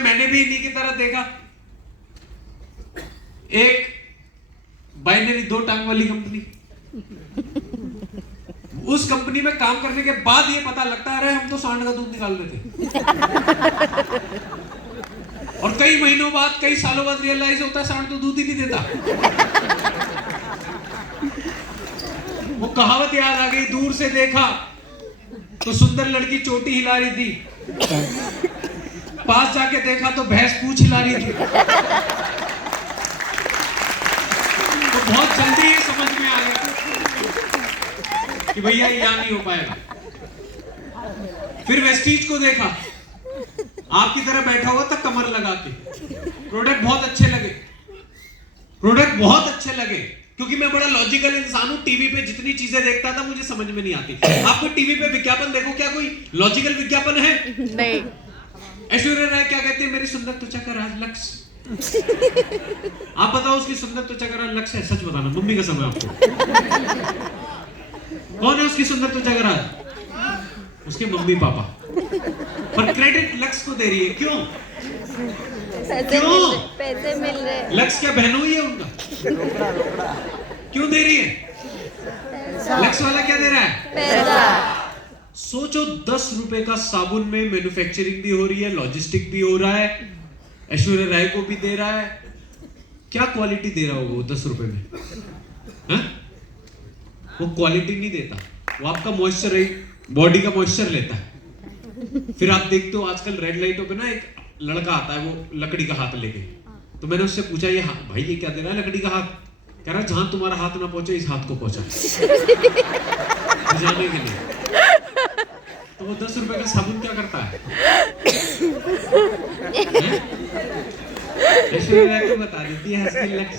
मैंने भी इन्हीं की तरह देखा, एक बाइनरी 2 टांग वाली कंपनी। उस कंपनी में काम करने के बाद ये पता लगता है, अरे हम तो सांड का दूध निकाल रहे थे। और कई महीनों बाद, कई सालों बाद रियलाइज होता है सांड तो दूध ही नहीं देता। वो कहावत याद आ गई, दूर से देखा तो सुंदर लड़की चोटी हिला रही थी, पास जाके देखा तो भैंस पूंछ हिला रही थी। तो बहुत जल्दी ये समझ में आ गया कि भैया ये यहां नहीं हो पाएगा। फिर वेस्टीज को देखा, आपकी तरह बैठा हुआ था कमर लगा के। प्रोडक्ट बहुत अच्छे लगे, प्रोडक्ट बहुत अच्छे लगे, क्योंकि मैं बड़ा लॉजिकल इंसान हूं। टीवी पे जितनी चीजें देखता था मुझे समझ में नहीं आती। आपको टीवी पे विज्ञापन देखो, क्या कोई लॉजिकल विज्ञापन है? नहीं। ऐश्वर्या राय क्या कहती है, मेरी सुंदर त्वचा का राज लक्स। आप बताओ उसकी सुंदर त्वचा का राज लक्स है? सच बताना, मम्मी का समय आपको। कौन है उसकी सुंदर त्वचा का राज? उसके मम्मी पापा। पर क्रेडिट लक्स को दे रही है, क्यों? क्यों? पैसे मिल रहे। लक्स क्या बहनों ही है उनका? क्यों दे रही है? लक्स वाला क्या दे रहा है? पैसा। सोचो 10 रुपए का साबुन में मैन्युफैक्चरिंग भी हो रही है, लॉजिस्टिक भी हो रहा है, ऐश्वर्या राय को भी दे रहा है। क्या क्वालिटी दे रहा होगा वो 10 रुपए में? हा? वो क्वालिटी नहीं देता, वो आपका मॉइस्चर, बॉडी का मॉइस्चर लेता है। फिर आप देखते हो आजकल रेड लाइटों पे ना एक लड़का आता है, वो लकड़ी का हाथ लेके। तो मैंने उससे पूछा, ये भाई ये क्या दे रहा है लकड़ी का हाथ? कह रहा जहां तुम्हारा हाथ ना पहुंचे इस हाथ को पहुंचा जाने के लिए। तो वो 10 रुपए का साबुन क्या करता है? ऐश्वर्या को बता देती है, हंस के लक्स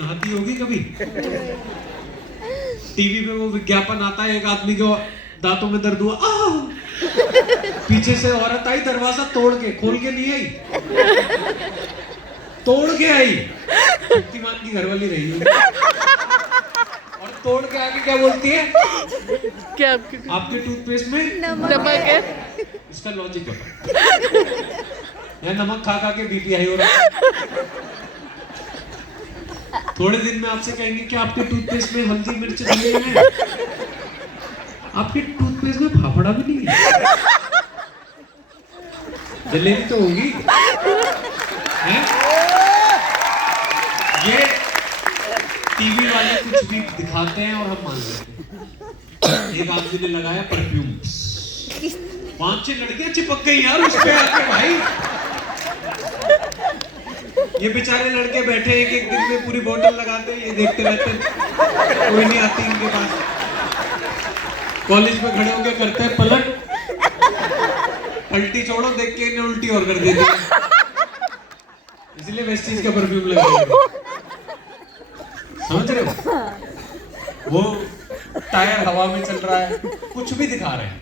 नहाती होगी कभी? टीवी पे वो विज्ञापन आता है, एक आदमी को दांतों में दर्द हुआ, पीछे से औरत आई, दरवाजा तोड़ के, खोल के नहीं आई, तोड़ के आई। शक्तिमान की घरवाली रही होगी। और तोड़ के आके क्या बोलती है? क्या आपके टूथपेस्ट में नमक है? इसका लॉजिक है, नमक खा खा के बीपी हाई हो रहा है। थोड़े दिन में आपसे कहेंगे कि आपके टूथपेस्ट में हल्दी मिर्च नहीं है, आपके टूथपेस्ट में फाफड़ा भी नहीं है। जलेबी तो होगी है? ये टीवी वाले कुछ भी दिखाते हैं और हम मान लेते हैं। एक आदमी ने लगाया परफ्यूम, 5-6 लड़कियां चिपक गई यार उस पे आके भाई। ये बेचारे लड़के बैठे एक दिन में पूरी बोतल लगाते हैं, ये देखते रहते हैं, कोई नहीं आती इनके पास। कॉलेज में खड़े होकर करते हैं पलट, पलटी छोड़ो, देख के इन्हें उल्टी और कर देती है। इसलिए वेस्टीज का परफ्यूम लगा, समझ रहे हो? वो टायर हवा में चल रहा है, कुछ भी दिखा रहे हैं,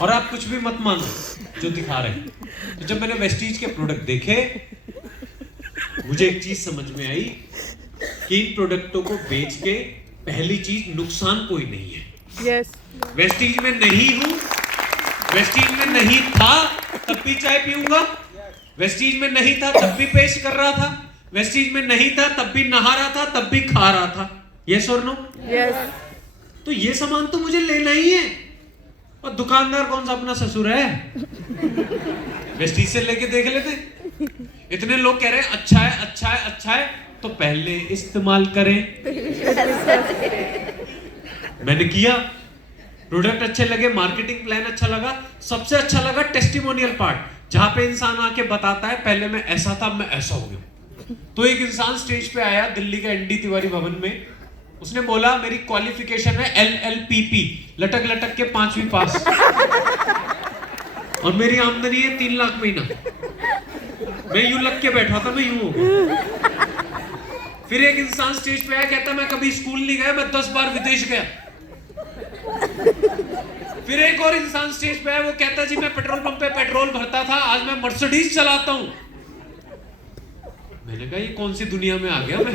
और आप कुछ भी मत मानो जो दिखा रहे हैं। तो जब मैंने वेस्टीज के प्रोडक्ट देखे, मुझे एक चीज समझ में आई कि इन प्रोडक्टों को बेच के पहली चीज नुकसान कोई नहीं है। यस। वेस्टीज में नहीं हूं, वेस्टीज में नहीं था तब भी चाय पीऊंगा, वेस्टीज में नहीं था तब भी पेश कर रहा था, वेस्टीज में नहीं था तब भी नहा रहा था, तब भी खा रहा था। यस और नो? यस। तो ये सामान तो मुझे लेना ही है। और दुकानदार कौन सा अपना ससुर है? वेस्टीज से लेके देख लेते। इतने लोग कह रहे हैं अच्छा है, अच्छा है, अच्छा है, तो पहले इस्तेमाल करें। मैंने किया, प्रोडक्ट अच्छे लगे, मार्केटिंग प्लान अच्छा लगा, सबसे अच्छा लगा टेस्टिमोनियल पार्ट, जहां पे इंसान आके बताता है पहले मैं ऐसा था, मैं ऐसा हो गया। तो एक इंसान स्टेज पे आया दिल्ली के एनडी तिवारी भवन में, उसने बोला मेरी क्वालिफिकेशन है LLPP, लटक लटक के 5वीं पास, और मेरी आमदनी है 3 लाख महीना। मैं यूं लग के बैठा था, मैं यूं हो गया। फिर एक इंसान स्टेज पे आया, कहता मैं कभी स्कूल नहीं गया, मैं 10 बार विदेश गया। फिर एक और इंसान स्टेज पे आया, वो कहता जी मैं पेट्रोल पंप पे पेट्रोल भरता था, आज मैं मर्सिडीज चलाता हूं। मैंने कहा ये कौन सी दुनिया में आ गया मैं?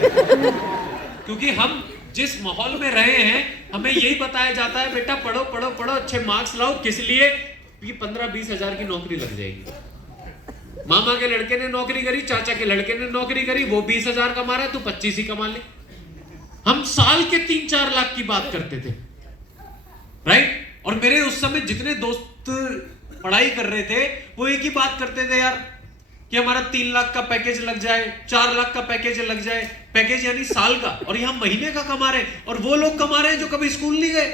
क्योंकि हम जिस माहौल में रहे हैं, हमें यही बताया जाता है बेटा पढ़ो पढ़ो पढ़ो, अच्छे मार्क्स लाओ। किस लिए? कि 15-20 हजार की नौकरी लग जाएगी। मामा के लड़के ने नौकरी करी, चाचा के लड़के ने नौकरी करी, वो 20 हजार कमा रहा है, तू 25 ही कमा ले। हम साल के 3-4 लाख की बात करते थे, राइट? और मेरे उस समय जितने दोस्त पढ़ाई कर रहे थे वो एक ही बात करते थे यार, कि हमारा 3 लाख का पैकेज लग जाए, 4 लाख का पैकेज लग जाए। पैकेज यानी साल का, और यहां महीने का कमा रहे हैं, और वो लोग कमा रहे हैं जो कभी स्कूल नहीं गए।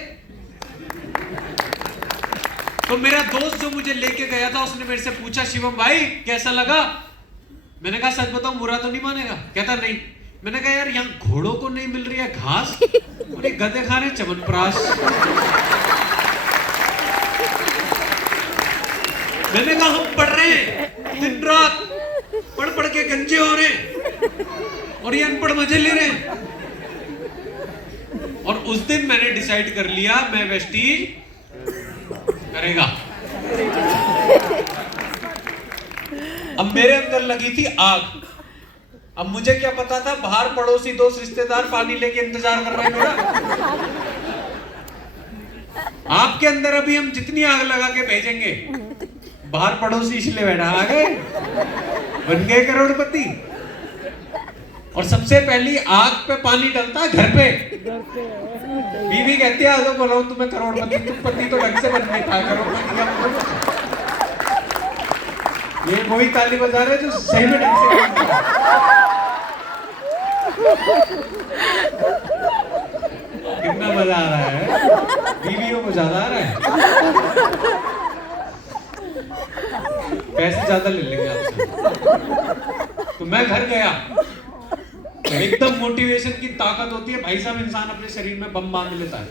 तो मेरा दोस्त जो मुझे लेके गया था उसने मेरे से पूछा, शिवम भाई कैसा लगा? मैंने कहा सच बताऊं बुरा तो नहीं मानेगा? कहता नहीं। मैंने कहा यार यहाँ घोड़ों को नहीं मिल रही है घास, और ये गधे खा रहे च्यवनप्राश। मैंने कहा हम पढ़ रहे हैं दिन रात, पढ़ पढ़ के गंजे हो रहे हैं, और ये अनपढ़ मजे ले रहे हैं। और उस दिन मैंने डिसाइड कर लिया मैं वेस्टीज करेगा। अब मेरे अंदर लगी थी आग। अब मुझे क्या पता था बाहर पड़ोसी दोस्त रिश्तेदार पानी लेके इंतजार कर रहे हैं मेरा। आपके अंदर अभी हम जितनी आग लगा के भेजेंगे, बाहर पड़ोसी इसलिए बैठा, आ गए, बन गए करोड़पति। और सबसे पहली आग पे पानी डलता है घर पे। बीवी कहती है आ जाओ बोलो तुम्हें करोड़पति, तुम पति तो ढंग से बन नहीं था, करोड़पति का ये वही ताली बजा रहे जो सही में ढंग से बन गया। कितना मजा आ रहा है, बीवियों को ज्यादा आ रहा है, पैसे ज्यादा ले लेंगे आपसे। तो मैं घर गया, एकदम मोटिवेशन की ताकत होती है भाई साहब, इंसान अपने शरीर में बम बांध लेता है,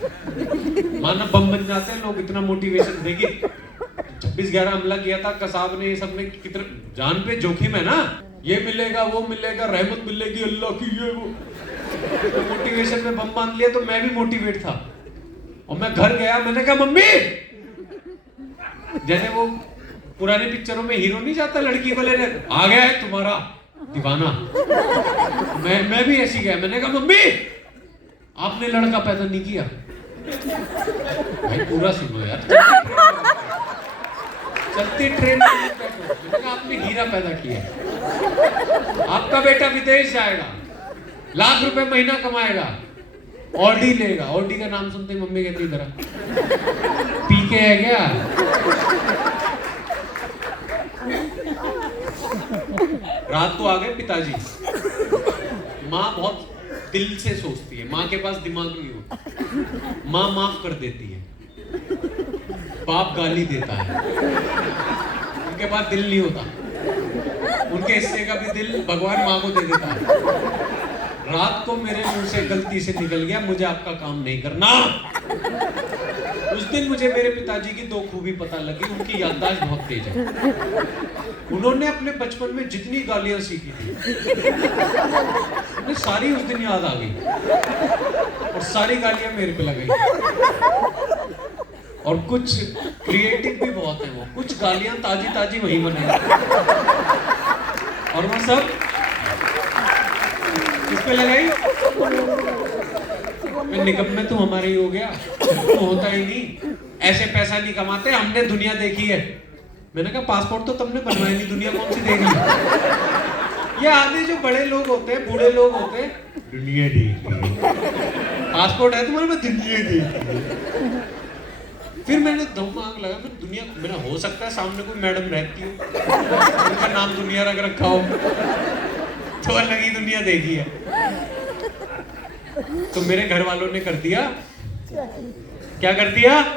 माना बम बन जाते हैं लोग, इतना मोटिवेशन। देखिए 26/11 हमला किया था कसाब ने, ये सब ने, कितना जान पे जोखिम है ना, ये मिलेगा वो मिलेगा, रहमत मिलेगी अल्लाह की, ये वो। तो मोटिवेशन में बम बांध लिया, तो मैं भी मोटिवेट था। और मैं घर गया, मैंने कहा मम्मी, जैसे वो पुरानी पिक्चरों में हीरो नहीं जाता लड़की को लेने, आ गया है तुम्हारा दीवाना। मैं भी ऐसी गया, मैंने कहा मम्मी आपने लड़का पैदा नहीं किया। भाई पूरा सुनो यार, चलती ट्रेन में मैंने कहा आपने हीरा पैदा किया, आपका बेटा विदेश जाएगा, लाख रुपए महीना कमाएगा, ऑडी लेगा। ऑडी का नाम सुनते ही मम्मी कहती तरह पीके है क्या? रात को आ गए पिताजी। माँ बहुत दिल से सोचती है, माँ के पास दिमाग नहीं होता, माँ माफ कर देती है, बाप गाली देता है, उनके पास दिल नहीं होता, उनके हिस्से का भी दिल भगवान माँ को दे देता है। रात को मेरे मुंह से गलती से निकल गया मुझे आपका काम नहीं करना। उस दिन मुझे मेरे पिताजी की 2 खूबी पता लगी, उनकी याददाश्त बहुत तेज है। उन्होंने अपने बचपन में जितनी गालियां सीखी थी उन्हें सारी उस दिन याद आ गई, और सारी गालियां मेरे पे लग गई। और कुछ क्रिएटिव भी बहुत है, वो कुछ गालियां ताजी ताजी वहीं बने, और वो सब किस पे लगाई? निकम में तू हमारे ही हो गया, तू होता ही नहीं, ऐसे पैसा नहीं कमाते, हमने दुनिया देखी है। मैंने कहा पासपोर्ट तो तुमने बनवाया नहीं, दुनिया कौन सी देखी? ये आधे जो बड़े लोग होते हैं, बूढ़े लोग होते हैं, दुनिया देखी, पासपोर्ट है तुम्हारे में, दुनिया देखी। फिर मैंने दिमाग लगा, मैं दुनिया, मेरा हो सकता है सामने कोई मैडम रहती हो, उनका नाम दुनिया रख रखा हो, तो अलग ही दुनिया देखी है। तो मेरे घर वालों ने कर दिया, क्या कर दिया?